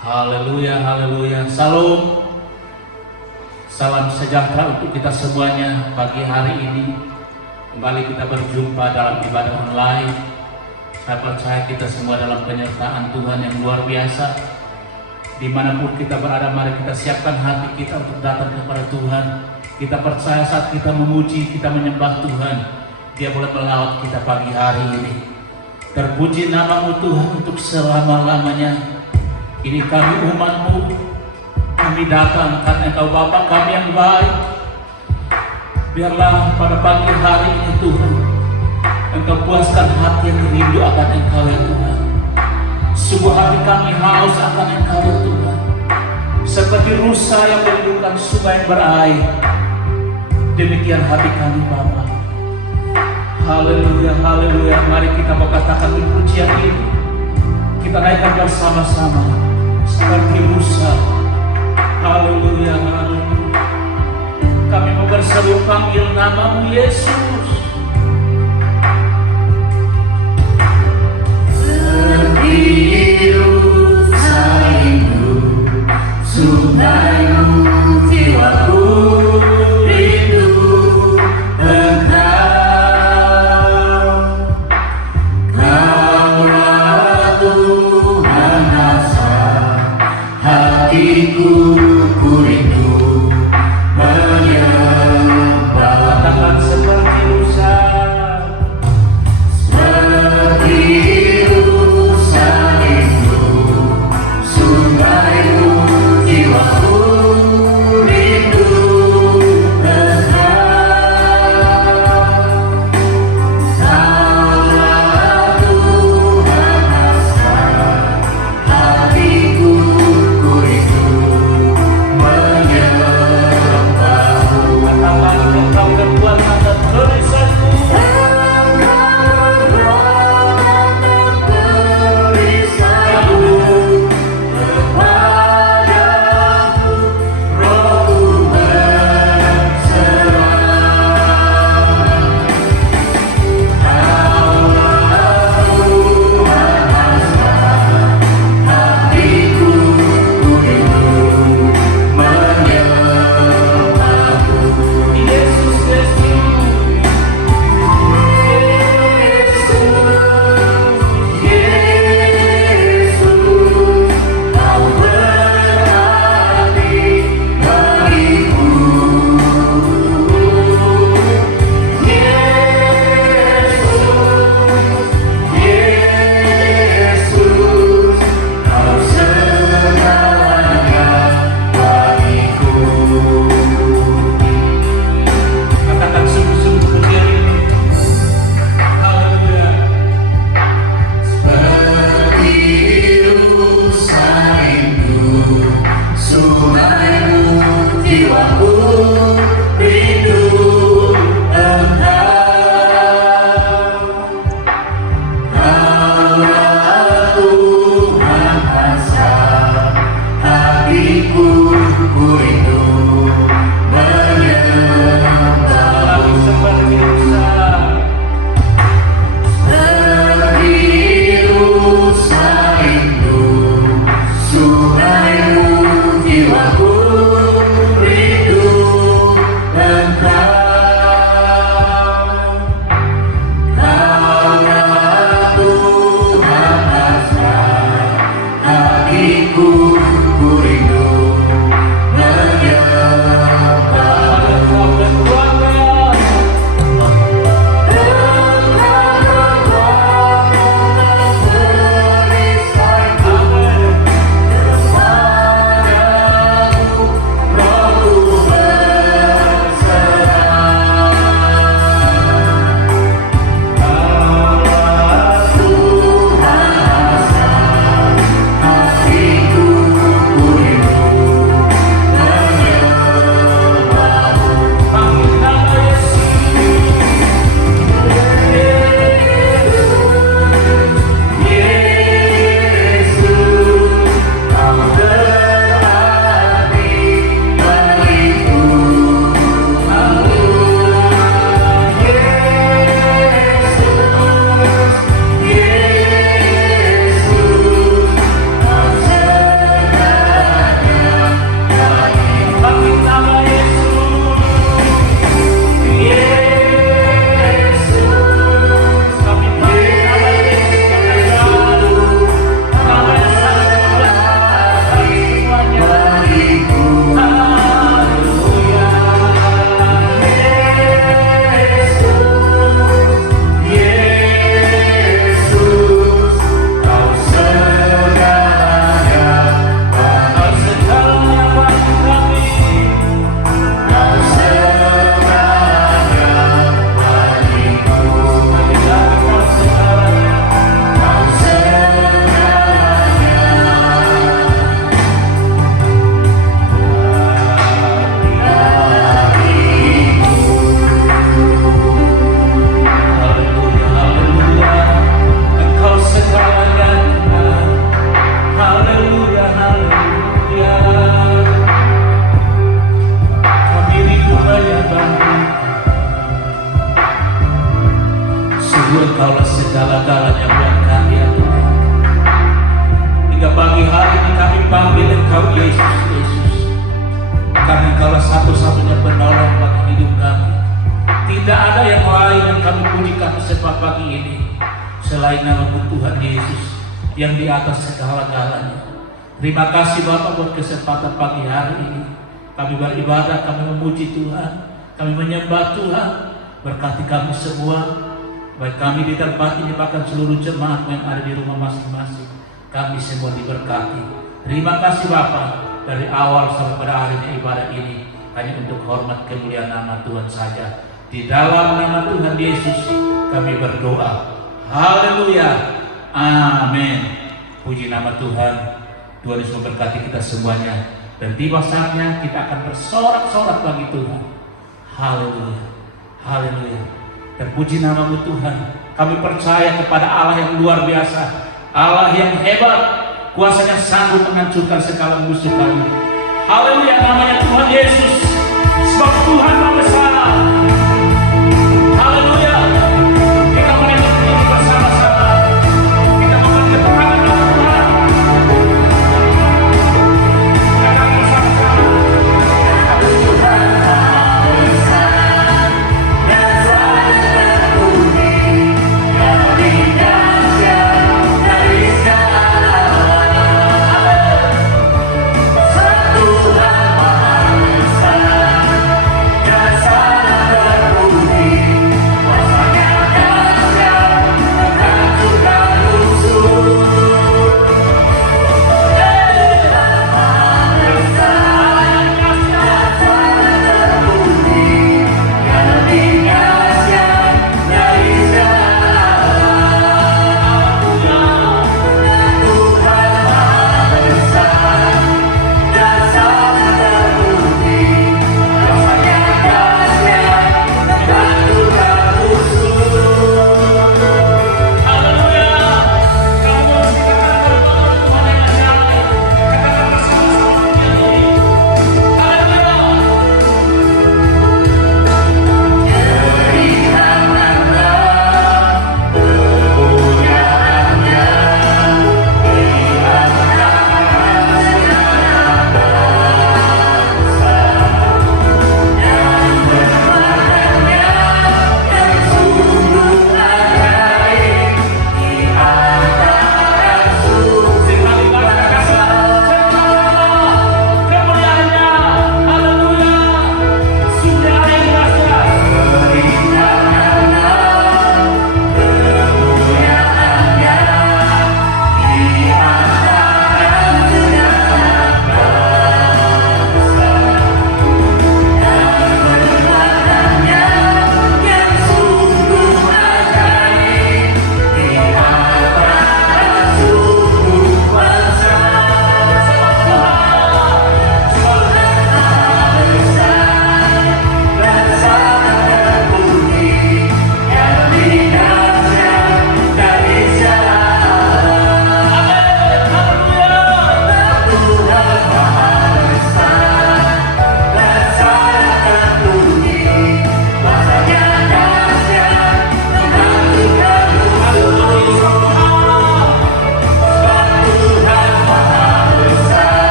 Haleluya, haleluya. Salam, salam sejahtera untuk kita semuanya pagi hari ini. Kembali kita berjumpa dalam ibadah online. Saya percaya kita semua dalam penyertaan Tuhan yang luar biasa. Dimanapun kita berada, mari kita siapkan hati kita untuk datang kepada Tuhan. Kita percaya saat kita memuji, kita menyembah Tuhan, Dia boleh melawat kita pagi hari ini. Terpuji nama-Mu Tuhan untuk selama-lamanya. Ini kami umat-Mu, kami datang karena Engkau Bapa kami yang baik. Biarlah pada pagi hari ini Tuhan, Engkau puaskan hati yang rindu akan Engkau ya Tuhan. Sungguh hati kami haus akan Engkau ya Tuhan. Seperti rusa yang merindukan sungai yang berair, demikian hati kami Bapa. Haleluya, haleluya. Mari kita mau katakan pujian ini, kita naikkan bersama-sama seperti rusa. Haleluya, haleluya. Kami mau berseru panggil nama-Mu Yesus. Seperti rusa rindu, sungaimu jiwaku rindu Engkau. Kaulah Tuhan asa hatiku, ku rindu menyembah. Katakan seperti Engkaulah segala-galanya buat kami ya Tuhan. Hingga pagi hari ini kami panggil Engkau Yesus, Yesus. Karena Engkaulah satu-satunya penolong bagi hidup kami. Tidak ada yang lain yang kami pujikan setelah pagi ini selain nama Tuhan Yesus yang di atas segala-galanya. Terima kasih Bapak buat kesempatan pagi hari ini. Kami beribadah, kami memuji Tuhan, kami menyembah Tuhan. Berkati kami semua, baik kami di tempat ini bahkan seluruh jemaat yang ada di rumah masing-masing. Kami semua diberkati. Terima kasih Bapak, dari awal sampai pada akhirnya ibadah ini hanya untuk hormat kemuliaan nama Tuhan saja. Di dalam nama Tuhan Yesus kami berdoa. Haleluya. Amin. Puji nama Tuhan. Tuhan Yesus memberkati kita semuanya. Dan tiba saatnya kita akan bersorak-sorak bagi Tuhan. Haleluya. Haleluya. Terpuji namamu Tuhan. Kami percaya kepada Allah yang luar biasa, Allah yang hebat, kuasanya sanggup menghancurkan segala musuh kami. Haleluya, namanya Tuhan Yesus. Sebab Tuhan Maha Besar. Haleluya. Kita menyanyi ini bersama-sama. Kita memanggil Tuhan Tuhan. Kita bersama-sama. Tuhan Maha Besar, dasar terbukti, yang dahsyat dari segala. Tuhan Maha Besar, dasar terbukti, kuasanya dahsyat menghancurkan musuh. Tuhan Maha Besar, dasar terbukti, yang lebih dahsyat dari segala. Tuhan Maha Besar, dasar terbukti, kuasanya dahsyat menghancurkan musuh. Haleluya. Kamu silakan berdoa Tuhan yang damai. Katakan bersama-sama begini. Haleluya. Sekali lagi kemuliaannya. Haleluya. Sudah ada yang dahsyat.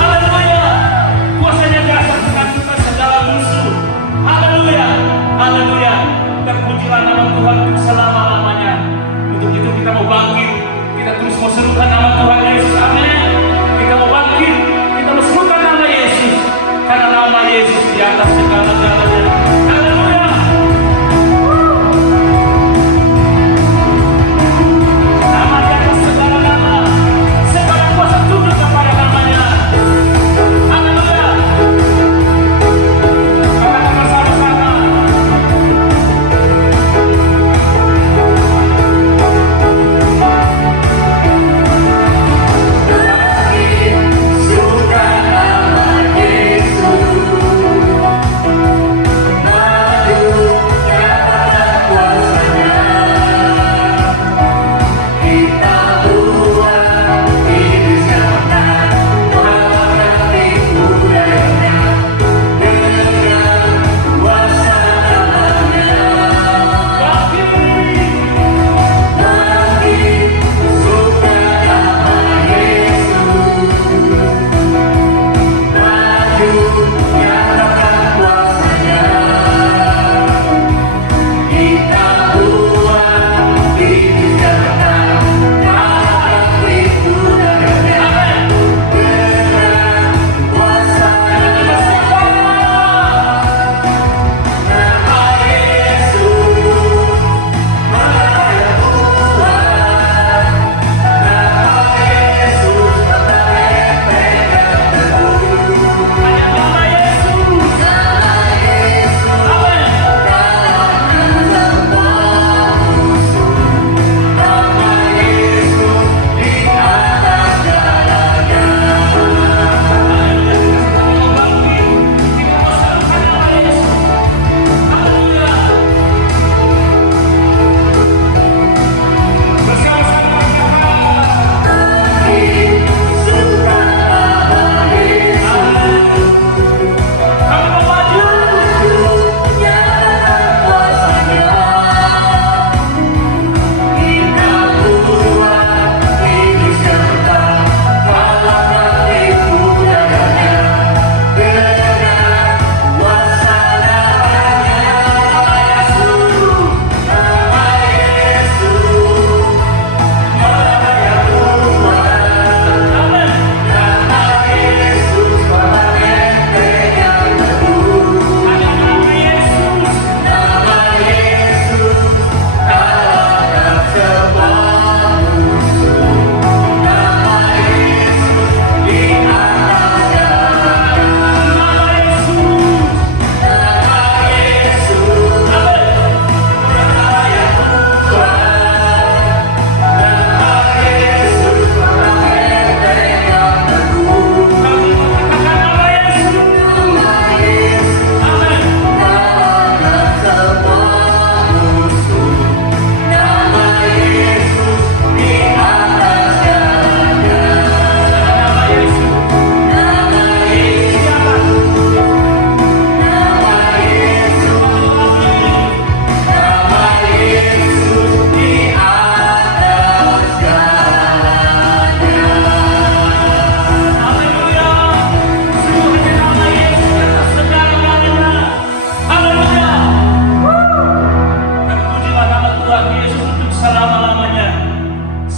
Haleluya. Kuasanya dahsyat menghancurkan segala musuh. Haleluya. Haleluya. Terpujilah nama Tuhan selama-lamanya. Untuk itu kita mau bangkit. Kita terus mau serukan nama Tuhan Yesus. Amin. Kita mau bangkit. Kita mau serukan nama Yesus. Karena nama Yesus di atas segala-galanya. Haleluya.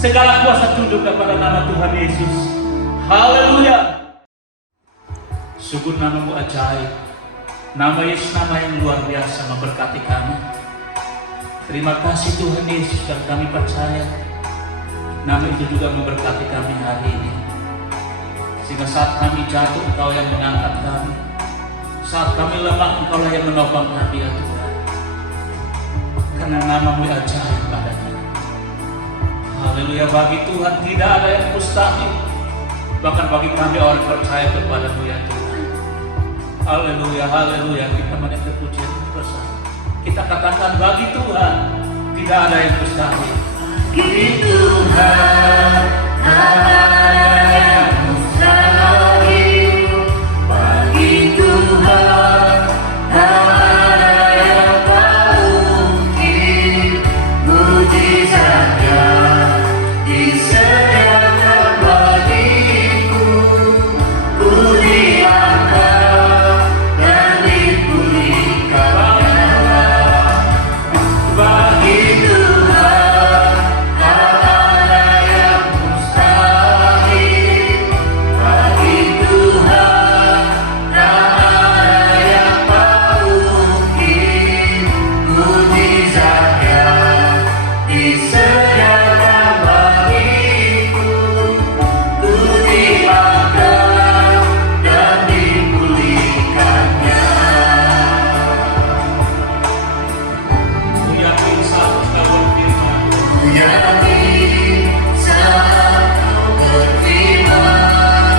Segala kuasa tunduk kepada nama Tuhan Yesus. Haleluya. Sungguh namamu ajaib. Nama Yesus nama yang luar biasa memberkati kami. Terima kasih Tuhan Yesus, dan kami percaya nama itu juga memberkati kami hari ini. Sehingga saat kami jatuh, Engkau yang mengangkat kami. Saat kami lemah, Engkau yang menopang kami ya Tuhan. Karena namamu ajaib padanya. Haleluya, bagi Tuhan tidak ada yang mustahil. Bahkan bagi kami orang percaya kepada-Mu ya Tuhan. Haleluya, haleluya. Kita menaikkan pujian bersama. Kita katakan bagi Tuhan tidak ada yang mustahil. Bagi Tuhan ada yang mustahil. Bagi Tuhan ada yang tak mungkin. Mujizatnya disediakan bagiku. Ku diangkat dan dipulihkannya. Bagi Tuhan tak ada yang mustahil. Bagi Tuhan tak ada yang tak mungkin. Mujizatnya disediakan bagiku. Ku diangkat dan dipulihkannya. Ku yakin saat Engkau berfirman, Ku yakin saat Kau berfirman.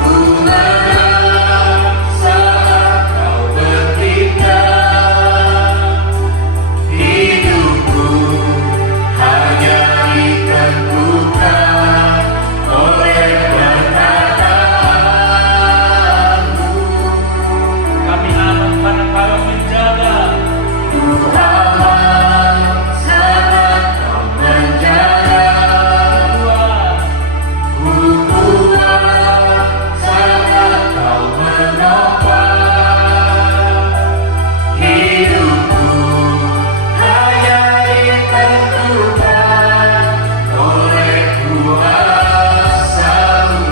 Ku menang saat Kau bertindak. Hidupku hanya ditentukan oleh perkataanmu. kami aman karena Kau menjaga. Ku aman saat Kau menjaga. Ku kuat saat Kau menopang. Hidupku hanya ditentukan oleh kuasa-Mu.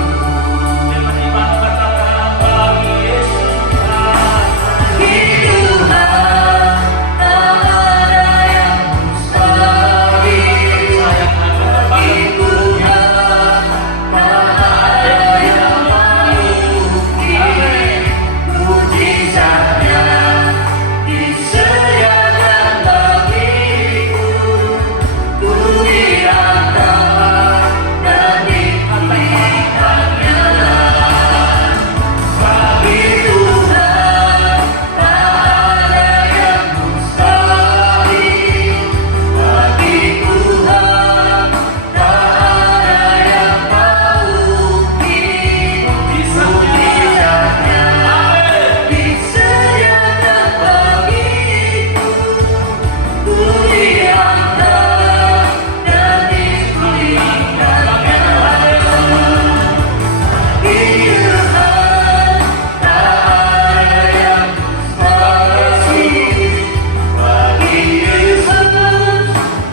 Dengan iman katakan bagi Yesus Tuhan. Tuhan tak ada yang mustahil. Saya akan Bagi Tuhan tak ada yang tak mungkin. Mujizatnya disediakan bagiku. Ku diangkat dan dipulihkannya. Bagi Tuhan tak ada yang mustahil. Bagi Tuhan tak ada yang tak mungkin. Mujizatnya disediakan bagiku. Ku diangkat dan dipulihkannya. Bagi Tuhan tak ada yang mustahil. Bagi Yesus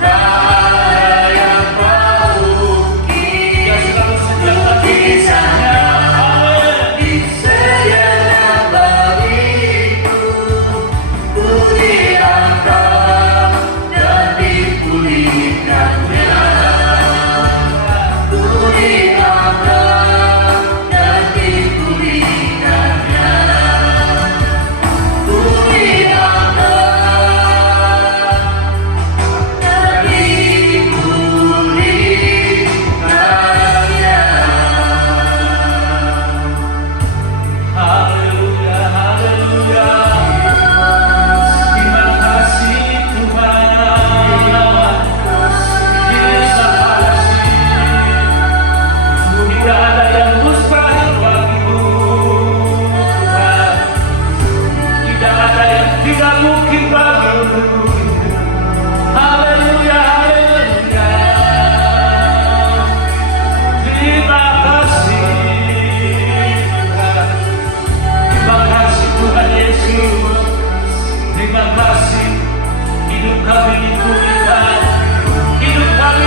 tak ada yang tak mungkin. Mujizatnya disediakan bagiku. Ku diangkat dan dipulihkannya. Ku diangkat dan dipulihkannya. Ku diangkat dan dipulihkannya. Haleluya, haleluya. Terima kasih Tuhan. Yesus kasih. Tidak ada yang mustahil bagimu Tuhan. Tidak ada yang tidak mungkin bagimu. Haleluya, haleluya. Terima kasih Tuhan. Terima kasih Tuhan Yesus. Terima kasih. Hidup kami dipulihkan. Hidup kami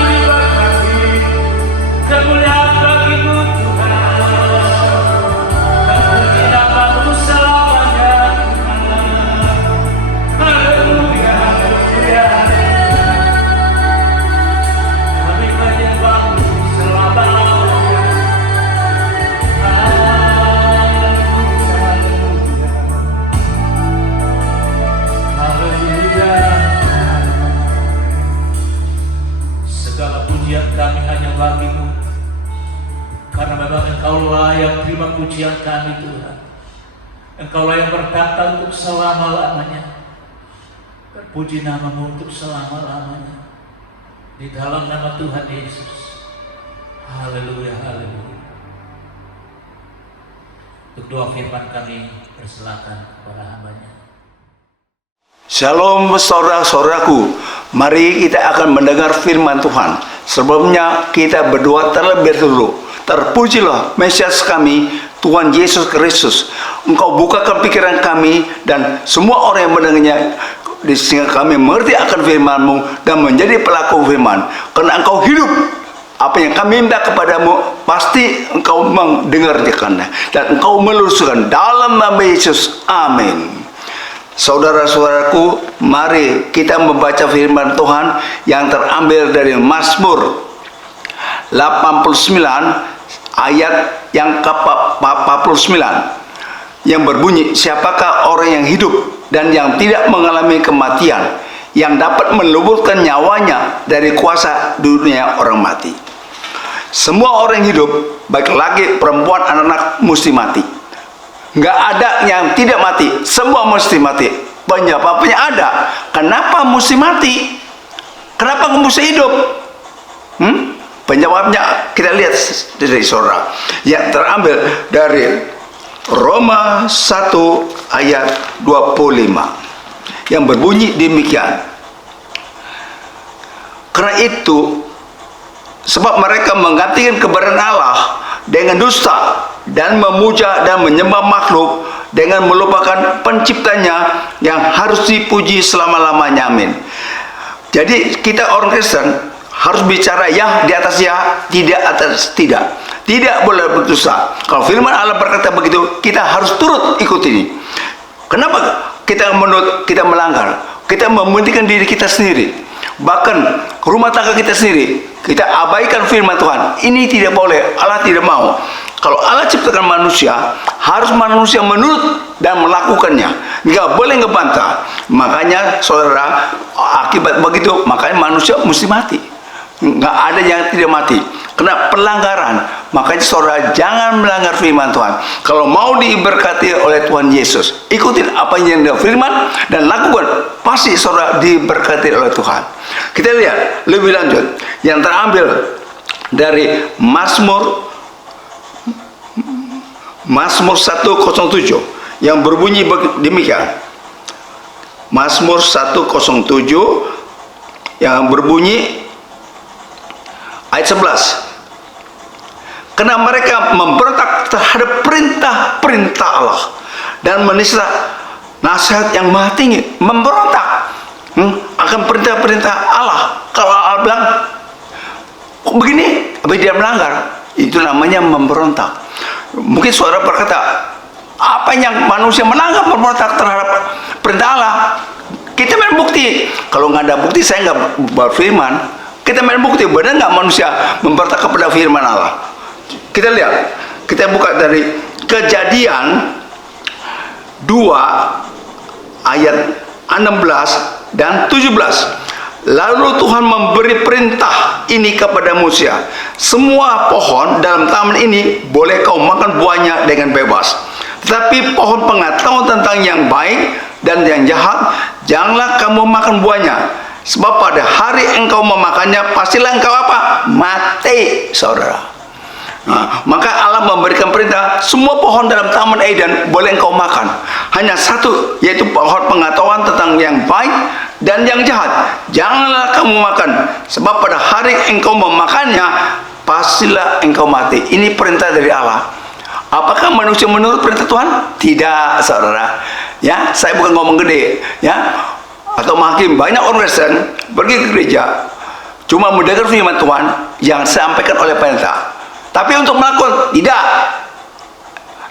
pujian kami Tuhan. Engkaulah yang bertata untuk selama-lamanya. Terpuji namamu untuk selama-lamanya. Di dalam nama Tuhan Yesus. Haleluya, haleluya. Untuk doa firman kami persilakan kepada hamba-Nya. Shalom saudara-saudaraku, mari kita akan mendengar firman Tuhan. Sebelumnya kita berdoa terlebih dahulu. Terpujilah Mesias kami, Tuhan Yesus Kristus. Engkau bukakan pikiran kami dan semua orang yang mendengarnya, sehingga kami mengerti akan firman-Mu dan menjadi pelaku firman. Karena Engkau hidup, apa yang kami minta kepadamu pasti Engkau mendengarkannya dan Engkau meluruskan dalam nama Yesus. Amin. Saudara-saudaraku, mari kita membaca firman Tuhan yang terambil dari Mazmur 89 ayat yang ke-49 yang berbunyi, siapakah orang yang hidup dan yang tidak mengalami kematian, yang dapat meluputkan nyawanya dari kuasa dunia orang mati. Semua orang hidup, baik laki, perempuan, anak-anak, mesti mati. Nggak ada yang tidak mati, semua mesti mati. Penyebabnya ada. Kenapa mesti mati? Kenapa nggak mesti hidup? Penyebabnya kita lihat dari saudara yang terambil dari Roma 1 ayat 25 yang berbunyi demikian. Karena itu, sebab mereka menggantikan kebenaran Allah dengan dusta dan memuja dan menyembah makhluk dengan melupakan penciptanya yang harus dipuji selama-lamanya. Amin. Jadi kita orang Kristen harus bicara ya di atas ya, tidak atas tidak. Tidak boleh berdusta. Kalau firman Allah berkata begitu, kita harus turut ikut ini. Kenapa kita menurut kita melanggar? Kita mementingkan diri kita sendiri. Bahkan rumah tangga kita sendiri, kita abaikan firman Tuhan. Ini tidak boleh, Allah tidak mau. Kalau Allah ciptakan manusia, harus manusia menurut dan melakukannya. Nggak boleh ngebantah. Makanya saudara, akibat begitu, makanya manusia mesti mati. Nggak ada yang tidak mati. Kena pelanggaran. Makanya saudara jangan melanggar firman Tuhan. Kalau mau diberkati oleh Tuhan Yesus, ikutin apa yang dia firman dan lakukan. Pasti saudara diberkati oleh Tuhan. Kita lihat lebih lanjut yang terambil dari Mazmur 107 yang berbunyi demikian. Mazmur 107 yang berbunyi ayat 11. Karena mereka memberontak terhadap perintah-perintah Allah dan menista nasihat yang maha tinggi, memberontak akan perintah-perintah Allah. Kalau Allah bilang kok begini, tapi dia melanggar, itu namanya memberontak. Mungkin saudara berkata, apa yang manusia melanggar memberontak terhadap perintah Allah? Kita main bukti. Kalau nggak ada bukti, saya nggak berfirman. Kita main bukti, benar nggak manusia memberontak kepada firman Allah? Kita lihat, kita buka dari Kejadian 2 ayat 16 dan 17. Lalu Tuhan memberi perintah ini kepada Musa, semua pohon dalam taman ini boleh kau makan buahnya dengan bebas, tetapi pohon pengetahuan tentang yang baik dan yang jahat janganlah kamu makan buahnya, sebab pada hari engkau memakannya pastilah engkau apa? Mati, saudara. Nah, maka Allah memberikan perintah semua pohon dalam taman Eden boleh engkau makan, hanya satu, yaitu pohon pengetahuan tentang yang baik dan yang jahat janganlah kamu makan, sebab pada hari engkau memakannya pastilah engkau mati. Ini perintah dari Allah. Apakah manusia menurut perintah Tuhan? Tidak, saudara. Ya, saya bukan ngomong gede, ya. Atau makin banyak orang Kristen pergi ke gereja cuma mendengar firman Tuhan yang disampaikan oleh pendeta, tapi untuk melakukan tidak.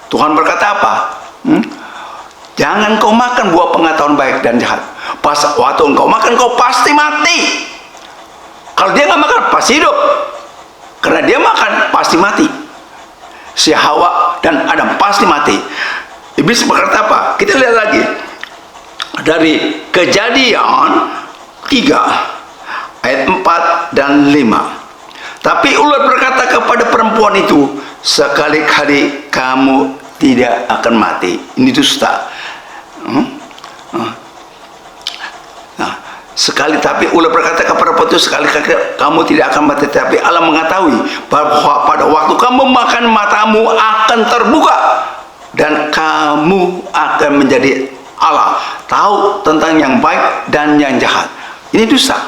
Tuhan berkata apa? Jangan kau makan buah pengetahuan baik dan jahat. Pas waktu engkau makan, kau pasti mati. Kalau dia nggak makan, pasti hidup. Karena dia makan, pasti mati. Si Hawa dan Adam pasti mati. Iblis berkata apa? Kita lihat lagi dari Kejadian 3 ayat 4 dan 5. Tapi ular berkata kepada perempuan itu, sekali-kali kamu tidak akan mati. Ini dusta. Nah, sekali, tapi ular berkata kepada petunjuk, sekali-kali kamu tidak akan mati, tapi Allah mengetahui bahwa pada waktu kamu makan matamu akan terbuka dan kamu akan menjadi Allah, tahu tentang yang baik dan yang jahat. Ini dusta.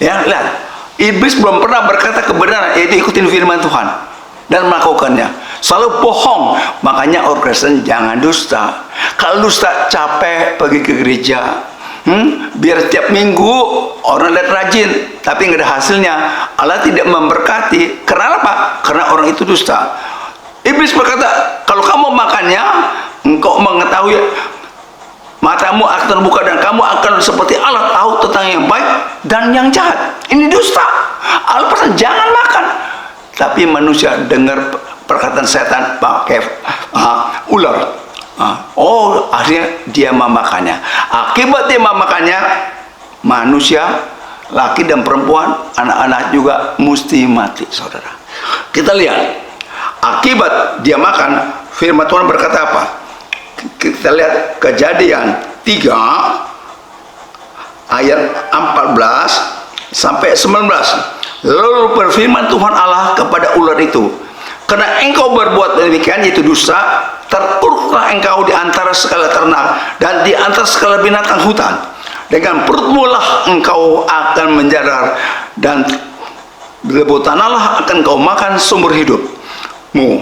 Ya, lihat, iblis belum pernah berkata kebenaran, yaitu ikutin firman Tuhan dan melakukannya. Selalu bohong. Makanya orang Kristen jangan dusta. Kalau dusta, capek pergi ke gereja, biar tiap minggu orang lihat rajin, tapi nggak ada hasilnya. Allah tidak memberkati. Karena apa? Karena orang itu dusta. Iblis berkata, kalau kamu makannya, engkau mengetahui, matamu akan terbuka dan kamu akan seperti Allah, tahu tentang yang baik dan yang jahat. Ini dusta. Allah pesan jangan makan. Tapi manusia dengar perkataan setan pakai ular. Akhirnya dia memakannya. Akibat dia memakannya, manusia, laki dan perempuan, anak-anak juga mesti mati, saudara. Kita lihat akibat dia makan. Firman Tuhan berkata apa? Kita lihat Kejadian 3 ayat 14 sampai 19. Lalu berfirman Tuhan Allah kepada ular itu, karena engkau berbuat demikian, yaitu dusta, terpuruklah engkau di antara segala ternak dan di antara segala binatang hutan. Dengan perutmu lah engkau akan menjalar, dan debu tanahlah akan kau makan seumur hidupmu.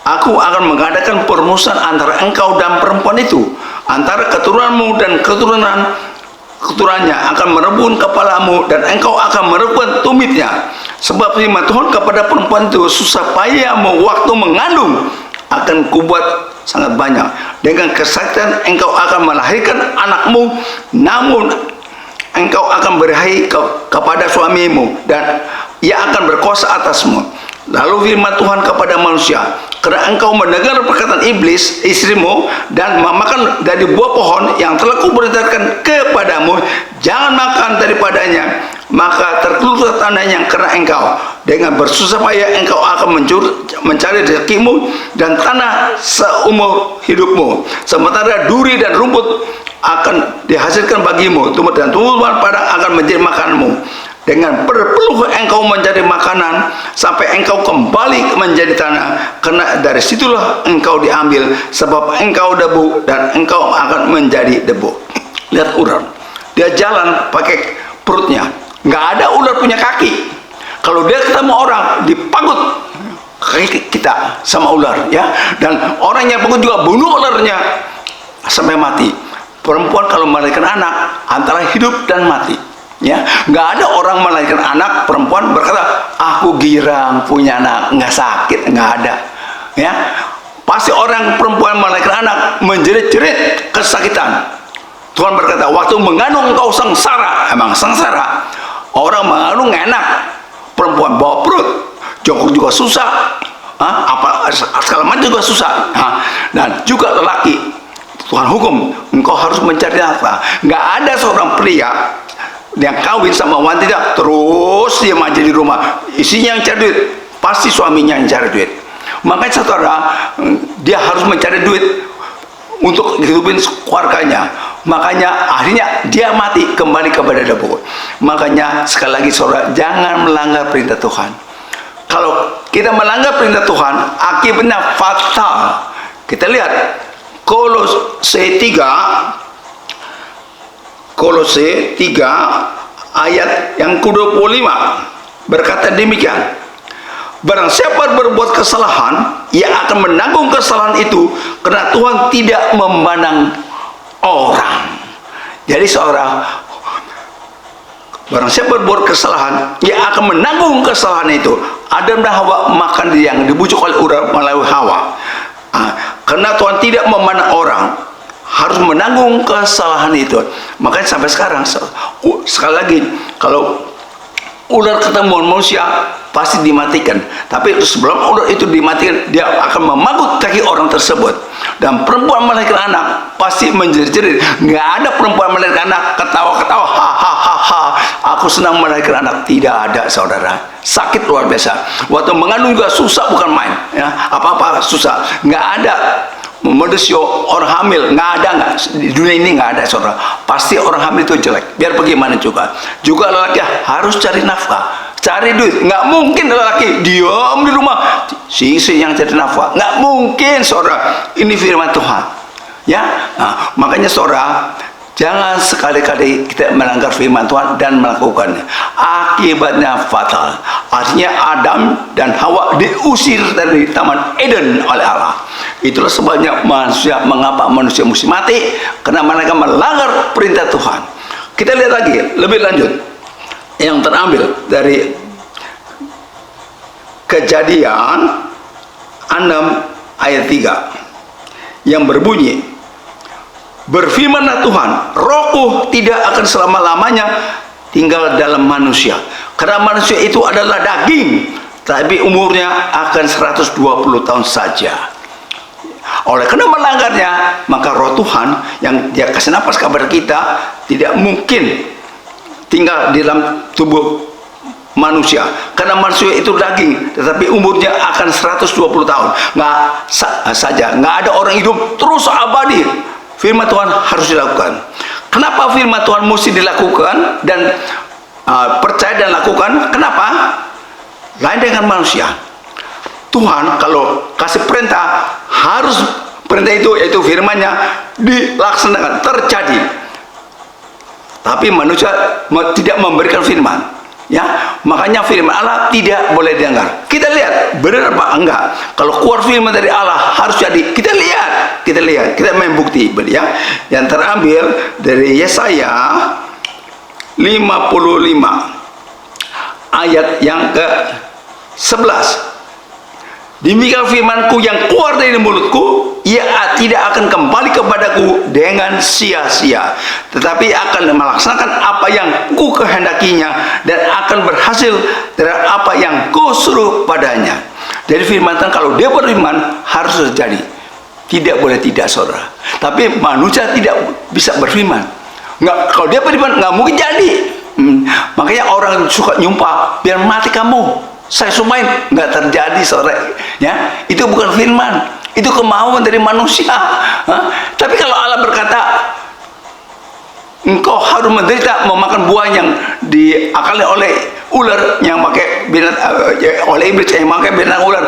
Aku akan mengadakan permusuhan antara engkau dan perempuan itu, antara keturunanmu dan keturunannya akan merebut kepalamu, dan engkau akan merebut tumitnya. Sebab firman Tuhan kepada perempuan itu, susah payahmu waktu mengandung akan kubuat sangat banyak. Dengan kesakitan engkau akan melahirkan anakmu, namun engkau akan berahi kepada suamimu, dan ia akan berkuasa atasmu. Lalu firman Tuhan kepada manusia, karena engkau mendengar perkataan iblis istrimu dan memakan dari buah pohon yang telah kuperintahkan kepadamu, jangan makan daripadanya, maka terkeluarlah tandanya karena engkau dengan bersusah payah engkau akan mencari rezekimu dan tanah seumur hidupmu, sementara duri dan rumput akan dihasilkan bagimu, dan tumbuhan padang akan menjadi makananmu. Dengan berpeluh engkau mencari makanan sampai engkau kembali menjadi tanah, karena dari situlah engkau diambil, sebab engkau debu dan engkau akan menjadi debu. Lihat ular, dia jalan pakai perutnya. Nggak ada ular punya kaki. Kalau dia ketemu orang, dipagut kaki kita sama ular, ya. Dan orang yang pagut juga bunuh ularnya sampai mati. Perempuan kalau melahirkan anak antara hidup dan mati, ya. Nggak ada orang melahirkan anak perempuan berkata aku girang punya anak, nggak sakit, nggak ada, ya. Pasti orang perempuan melahirkan anak menjerit-jerit kesakitan. Tuhan berkata, waktu mengandung engkau sengsara. Emang sengsara. Orang mengandung enak, perempuan bawa perut, jongkok juga susah, apa segala macam juga susah. Dan juga lelaki, Tuhan hukum engkau harus mencari nafkah. Nggak ada seorang pria yang kawin sama wanita terus dia aja di rumah, isinya yang cari duit, pasti suaminya yang cari duit. Makanya saudara, dia harus mencari duit untuk hidupin keluarganya. Makanya akhirnya dia mati kembali kepada debu. Makanya sekali lagi saudara, jangan melanggar perintah Tuhan. Kalau kita melanggar perintah Tuhan, akibatnya fatal. Kita lihat Kolose 3 ayat yang ke-25 berkata demikian, barang siapa berbuat kesalahan, ia akan menanggung kesalahan itu, karena Tuhan tidak memandang orang. Jadi seorang, barang siapa berbuat kesalahan, ia akan menanggung kesalahan itu. Adam dan Hawa makan yang dibujuk oleh ular melalui Hawa. Karena Tuhan tidak memandang orang, harus menanggung kesalahan itu. Makanya sampai sekarang, sekali lagi, kalau ular ketemu manusia, pasti dimatikan. Tapi sebelum ular itu dimatikan, dia akan memanggut kaki orang tersebut. Dan perempuan melahirkan anak pasti menjerit-jerit. Nggak ada perempuan melahirkan anak ketawa-ketawa, ha, aku senang melahirkan anak. Tidak ada, saudara. Sakit luar biasa. Waktu mengandung juga susah, bukan main, ya. Apa-apa susah. Nggak ada modusio orang hamil, nggak ada, di dunia ini nggak ada, saudara. Pasti orang hamil itu jelek, biar bagaimana juga lelaki harus cari nafkah, cari duit. Nggak mungkin lelaki diam di rumah si yang cari nafkah, nggak mungkin, saudara. Ini firman Tuhan, ya. Nah, makanya saudara, jangan sekali-kali kita melanggar firman Tuhan dan melakukannya. Akibatnya fatal. Artinya Adam dan Hawa diusir dari Taman Eden oleh Allah. Itulah sebabnya mengapa manusia mesti mati, karena mereka melanggar perintah Tuhan. Kita lihat lagi lebih lanjut yang terambil dari Kejadian 6 ayat 3 yang berbunyi, berfirmanlah Tuhan, rohku tidak akan selama-lamanya tinggal dalam manusia, karena manusia itu adalah daging, tapi umurnya akan 120 tahun saja. Oleh karena melanggarnya, maka roh Tuhan yang dia kasih nafas kepada kita tidak mungkin tinggal di dalam tubuh manusia, karena manusia itu daging, tetapi umurnya akan 120 tahun. Nggak saja, nggak ada orang hidup terus abadi. Firman Tuhan harus dilakukan. Kenapa firman Tuhan mesti dilakukan dan percaya dan lakukan? Kenapa? Lain dengan manusia. Tuhan kalau kasih perintah, harus perintah itu, yaitu firman-Nya, dilaksanakan, terjadi. Tapi manusia tidak memberikan firman, ya. Makanya firman Allah tidak boleh didengar. Kita lihat benar apa enggak. Kalau keluar firman dari Allah harus jadi. Kita lihat, kita main bukti, ya. Yang terambil dari Yesaya 55 ayat yang ke-11. Demikian firmanku yang keluar dari mulutku, ia tidak akan kembali kepadaku dengan sia-sia, tetapi akan melaksanakan apa yang ku kehendakinya dan akan berhasil dari apa yang ku suruh padanya. Jadi firman Tuhan kalau dia berfirman harus terjadi, tidak boleh tidak, saudara. Tapi manusia tidak bisa berfirman. Nggak, kalau dia berfirman nggak mungkin jadi. Makanya orang suka nyumpah, biar mati kamu, saya sumpahin, nggak terjadi, saudara, ya. Itu bukan firman, itu kemauan dari manusia. Tapi kalau Allah berkata engkau harus menderita memakan buah yang diakali oleh ular, yang pakai oleh iblis yang pakai binatang ular,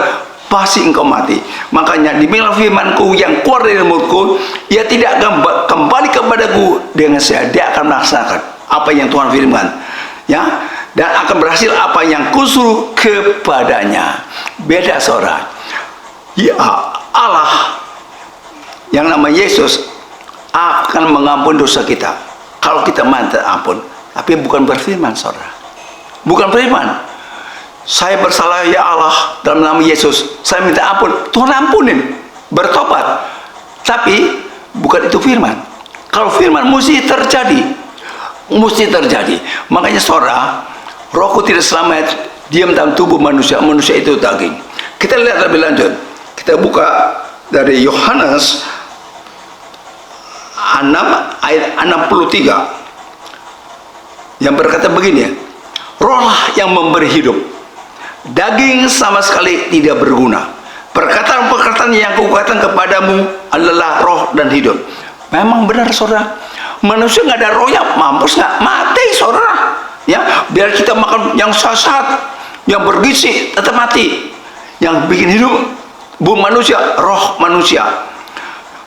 pasti engkau mati. Makanya demikian firmanku yang keluar dari mulutku, ia tidak akan kembali kepadaku dengan sia, dia akan melaksanakan apa yang Tuhan firman, ya, dan akan berhasil apa yang kusuruh kepadanya. Beda, saudara. Ya, Allah yang nama Yesus akan mengampuni dosa kita kalau kita minta ampun, tapi bukan berfirman, saudara. Bukan firman, saya bersalah ya Allah, dalam nama Yesus saya minta ampun, Tuhan ampunin, bertobat. Tapi bukan itu firman. Kalau firman mesti terjadi, Makanya saudara, rohku tidak selama diam dalam tubuh manusia, manusia itu daging. Kita lihat lebih lanjut, kita buka dari Yohanes 6 ayat 63 yang berkata begini, rohlah yang memberi hidup, daging sama sekali tidak berguna. Perkataan-perkataan yang kukatakan kepadamu adalah roh dan hidup. Memang benar, saudara. Manusia nggak ada rohnya, mampus nggak? Mati, saudara. Ya, biar kita makan yang sesat, yang bergizi, tetap mati. Yang bikin hidup bukan manusia, roh manusia.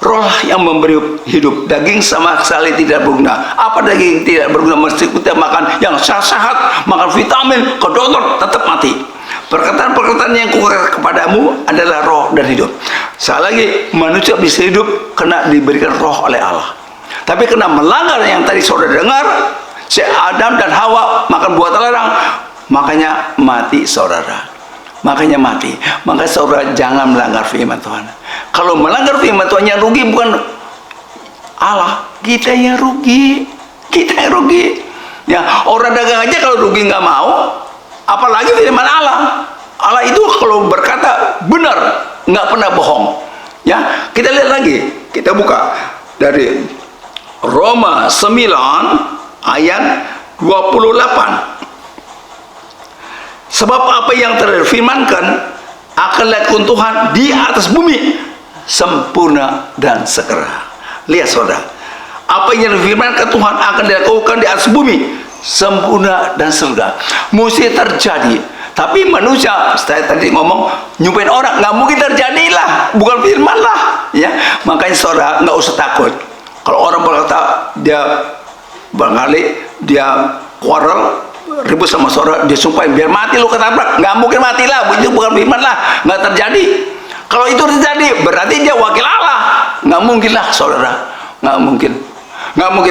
Roh yang memberi hidup, daging sama sekali tidak berguna. Apa daging tidak berguna? Mesti kita makan yang sehat, makan vitamin, ke dokter tetap mati. Perkataan-perkataan yang kukatakan kepadamu adalah roh dan hidup. Sekali lagi, manusia bisa hidup karena diberikan roh oleh Allah. Tapi karena melanggar yang tadi saudara dengar, si Adam dan Hawa makan buah terlarang, makanya mati, saudara. Makanya mati. Maka saudara jangan melanggar firman Tuhan. Kalau melanggar firman Tuhan, yang rugi bukan Allah, kita yang rugi. Kita yang rugi. Ya, orang dagang aja kalau rugi nggak mau, apalagi firman Allah. Allah itu kalau berkata benar, nggak pernah bohong. Ya, kita lihat lagi, kita buka dari Roma 9 ayat 28. Sebab apa yang terfirmankan akan lakukan Tuhan di atas bumi sempurna dan segera. Lihat saudara, apa yang difirmankan Tuhan akan dilakukan di atas bumi sempurna dan segera. Mesti terjadi. Tapi manusia, saya tadi ngomong nyumpain orang, nggak mungkin terjadilah, bukan firman lah, ya. Makanya saudara nggak usah takut. Kalau orang berkata dia barangkali dia quarrel, ribut sama saudara, dia sumpahin biar mati lu ketabrak, nggak mungkin mati lah, itu bukan firman lah, nggak terjadi. Kalau itu terjadi, berarti dia wakil Allah, nggak mungkin lah saudara, nggak mungkin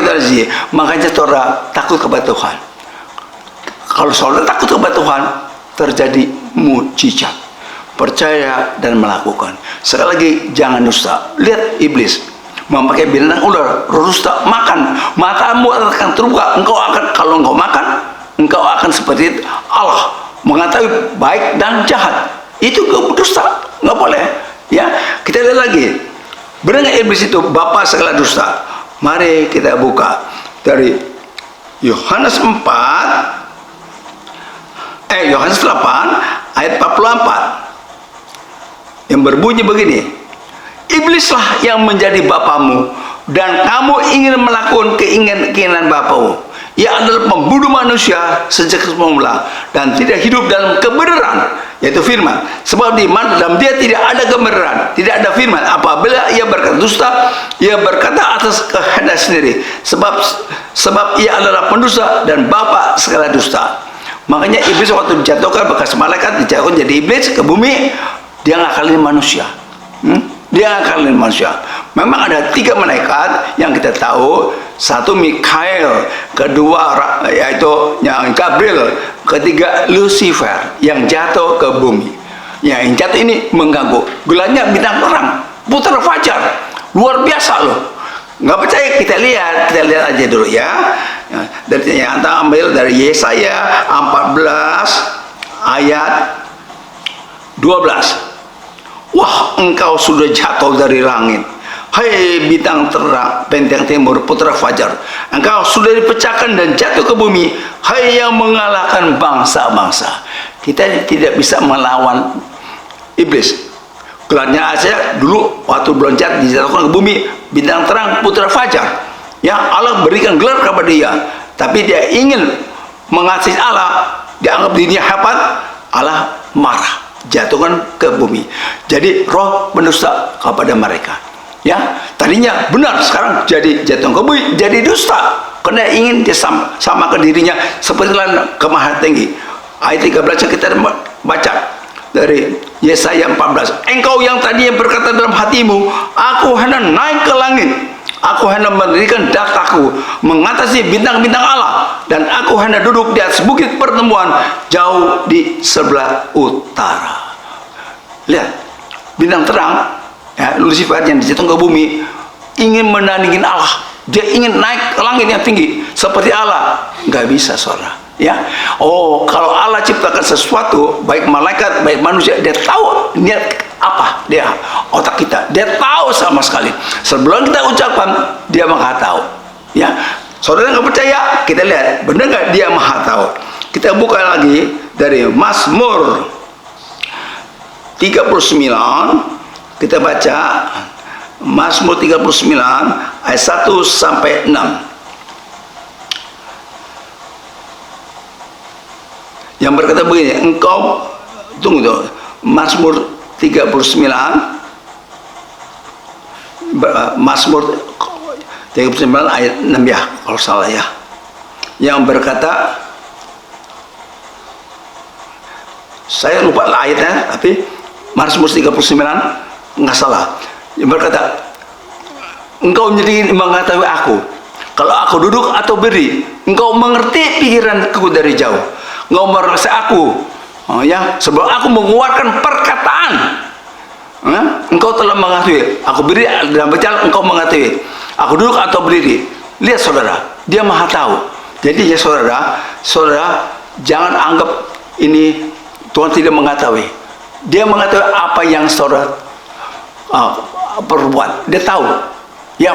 terjadi. Makanya saudara takut kepada Tuhan. Kalau saudara takut kepada Tuhan, terjadi mujizat. Percaya dan melakukan. Sekali lagi, jangan dusta. Lihat iblis memakai binatang ular, dusta, makan, matamu akan terbuka. Engkau akan, kalau engkau makan, engkau akan seperti Allah, mengetahui baik dan jahat. Itu dusta, nggak boleh. Ya, kita lihat lagi. Benar iblis itu bapa segala dusta? Mari kita buka dari Yohanes 8 ayat 44 yang berbunyi begini. Iblislah yang menjadi bapamu dan kamu ingin melakukan keinginan bapamu. Ia adalah pembunuh manusia sejak semula dan tidak hidup dalam kebenaran, yaitu firman. Sebab di mana dalam dia tidak ada kebenaran, tidak ada firman. Apabila ia berkata dusta, ia berkata atas kehendak sendiri. Sebab ia adalah pendusta dan bapa segala dusta. Makanya iblis waktu dijatuhkan bekas malaikat, dijatuhkan jadi iblis ke bumi, dia ngakalin manusia. Dia ngakalin manusia. Memang ada 3 malaikat yang kita tahu. Satu Mikael, kedua yaitu yang Gabriel, ketiga Lucifer yang jatuh ke bumi. Yang jatuh ini mengganggu. Gelarnya bintang terang, putra fajar, luar biasa loh. Nggak percaya, kita lihat aja dulu ya. Dari yang kita ambil dari Yesaya 14 ayat 12. Wah, engkau sudah jatuh dari langit, hai bintang terang, benteng timur, putra fajar. Engkau sudah dipecahkan dan jatuh ke bumi, hai yang mengalahkan bangsa-bangsa. Kita tidak bisa melawan iblis. Gelarnya aja dulu waktu beloncat dijatuhkan ke bumi, bintang terang, putra fajar. Ya, Allah berikan gelar kepada dia, tapi dia ingin mengasihi Allah, dianggap dirinya hebat, Allah marah, jatuhkan ke bumi. Jadi roh pendusta kepada mereka. Ya, tadinya benar, sekarang jadi jatuh ke bumi, jadi dusta, karena ingin dia sama ke dirinya seperti ke maha tinggi. Ayat 13 kita baca dari Yesaya 14. Engkau yang tadinya berkata dalam hatimu, aku hendak naik ke langit, aku hendak mendirikan dataku mengatasi bintang-bintang Allah, dan aku hendak duduk di atas bukit pertemuan jauh di sebelah utara. Lihat, bintang terang, ya, Lucifer yang dijatuhkan ke bumi, ingin menandingin Allah. Dia ingin naik ke langit yang tinggi seperti Allah. Nggak bisa, saudara. Ya, oh, kalau Allah ciptakan sesuatu, baik malaikat, baik manusia, dia tahu niat apa dia, otak kita, dia tahu sama sekali. Sebelum kita ucapkan, dia maha tahu. Ya, saudara nggak percaya? Kita lihat, benar nggak dia maha tahu? Kita buka lagi dari Mazmur 39, kita baca Mazmur 39 ayat 1 sampai 6. Yang berkata begini, engkau, tunggu tuh, Mazmur 39 ayat 6 ya, kalau salah ya. Yang berkata, saya lupa ayatnya, tapi Mazmur 39 nggak salah. Yang berkata, engkau menjadi mengetahui aku, kalau aku duduk atau berdiri, engkau mengerti pikiranku dari jauh. Engkau merasa aku, ya, sebelum aku mengeluarkan perkataan, engkau telah mengetahui. Aku berdiri dalam berjalan, engkau mengetahui. Aku duduk atau berdiri. Lihat saudara, dia maha tahu. Jadi ya saudara, jangan anggap ini Tuhan tidak mengetahui. Dia mengetahui apa yang saudara perbuat. Dia tahu. Ya,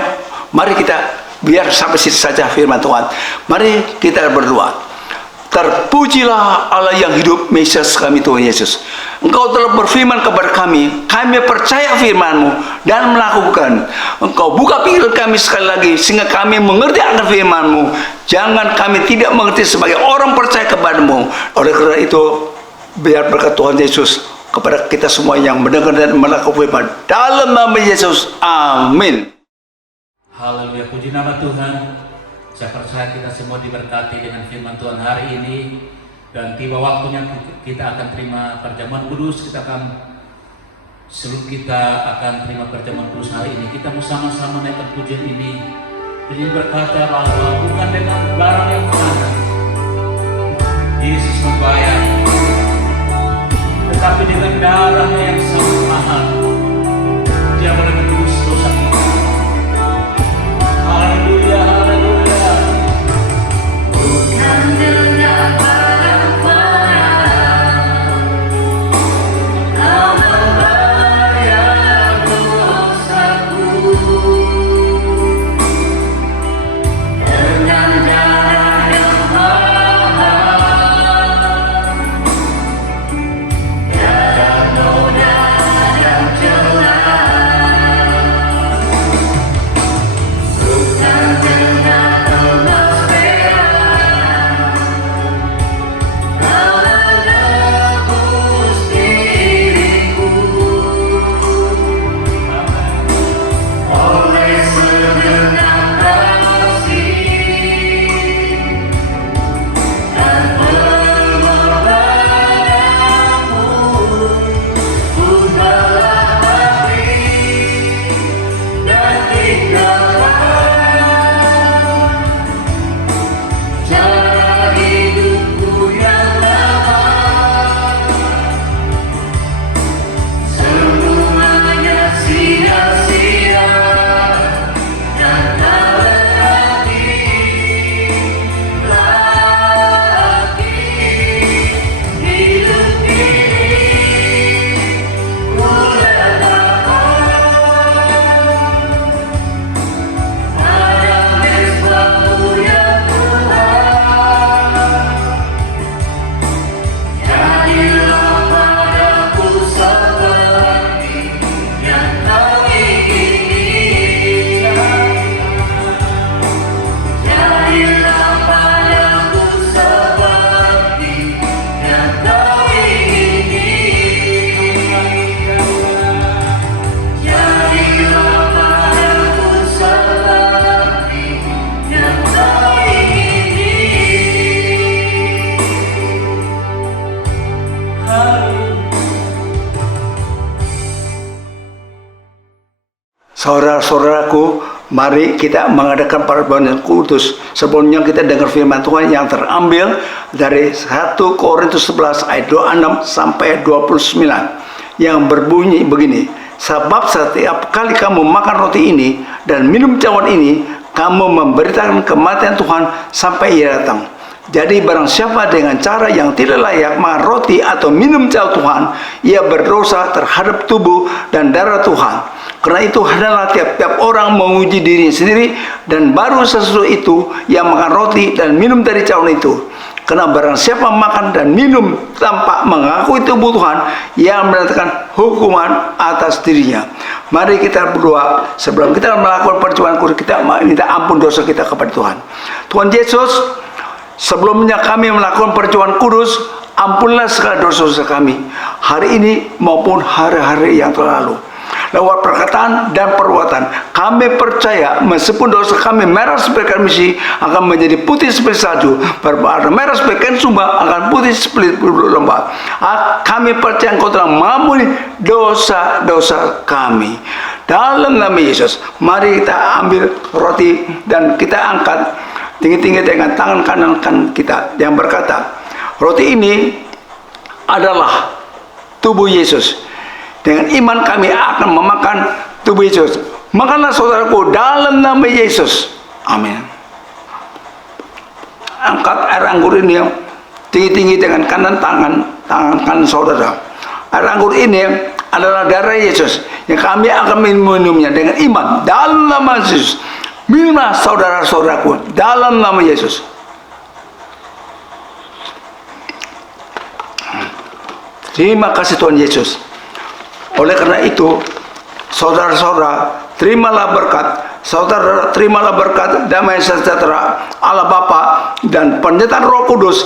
mari kita biar sampai situ saja firman Tuhan. Mari kita berdoa. Terpujilah Allah yang hidup, Mesias kami Tuhan Yesus. Engkau telah berfirman kepada kami, kami percaya firman-Mu dan melakukan. Engkau buka pikiran kami sekali lagi sehingga kami mengerti akan firman-Mu. Jangan kami tidak mengerti sebagai orang percaya kepada-Mu. Oleh karena itu, biar berkat Tuhan Yesus kepada kita semua yang mendengar dan melakukan firman. Dalam nama Yesus, amin. Haleluya, puji nama Tuhan. Saya percaya kita semua diberkati dengan firman Tuhan hari ini, dan tiba waktunya kita akan terima perjamuan kudus. Sebelum kita akan terima perjamuan kudus hari ini, kita bersama-sama naikkan pujian ini. Pujian berkata bahwa bukan dengan barang yang mahal Yesus membayar, tetapi dengan darah yang sangat mahal Dia boleh menebus dosa kita. Haleluya, haleluya. Saudara-saudaraku, mari kita mengadakan perjamuan kudus. Sebelumnya kita dengar firman Tuhan yang terambil dari 1 Korintus 11 ayat 26 sampai 29 yang berbunyi begini. Sebab setiap kali kamu makan roti ini dan minum cawan ini, kamu memberitakan kematian Tuhan sampai Ia datang. Jadi barang siapa dengan cara yang tidak layak makan roti atau minum cawan Tuhan, ia berdosa terhadap tubuh dan darah Tuhan. Karena itu hendaklah tiap-tiap orang menguji dirinya sendiri, dan baru sesudah itu ia makan roti dan minum dari cawan itu. Karena barang siapa makan dan minum tanpa mengakui tubuh Tuhan, ia mendatangkan hukuman atas dirinya. Mari kita berdoa sebelum kita melakukan perjamuan kudus. Kita minta ampun dosa kita kepada Tuhan. Tuhan Yesus, sebelumnya kami melakukan perjamuan kudus, ampunlah segala dosa-dosa kami hari ini maupun hari-hari yang telah lalu. Lewat perkataan dan perbuatan, kami percaya meskipun dosa kami merah seperti kain besi, akan menjadi putih seperti salju, berwarna merah seperti kain sumba, akan putih seperti bulu domba. Kami percaya Engkau telah mengampuni dosa-dosa kami. Dalam nama Yesus, mari kita ambil roti dan kita angkat tinggi-tinggi dengan tangan kanan kita yang berkata, roti ini adalah tubuh Yesus. Dengan iman kami akan memakan tubuh Yesus. Makanlah saudaraku dalam nama Yesus. Amin. Angkat air anggur ini tinggi-tinggi dengan tangan kanan saudara. Air anggur ini adalah darah Yesus yang kami akan minumnya dengan iman dalam nama Yesus. Minumlah saudara-saudaraku dalam nama Yesus. Terima kasih Tuhan Yesus. Oleh karena itu, saudara-saudara, terimalah berkat. Saudara, terimalah berkat damai sejahtera Allah Bapa dan penyertaan Roh Kudus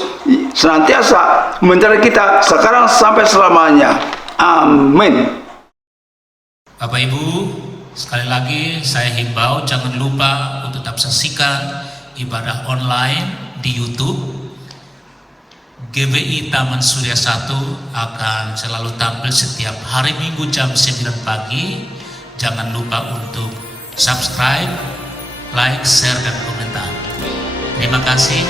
senantiasa menyertai kita sekarang sampai selamanya. Amin. Bapak Ibu, sekali lagi saya himbau jangan lupa untuk tetap saksikan ibadah online di YouTube. GBI Taman Surya 1 akan selalu tampil setiap hari Minggu jam 9 pagi. Jangan lupa untuk subscribe, like, share, dan komentar. Terima kasih.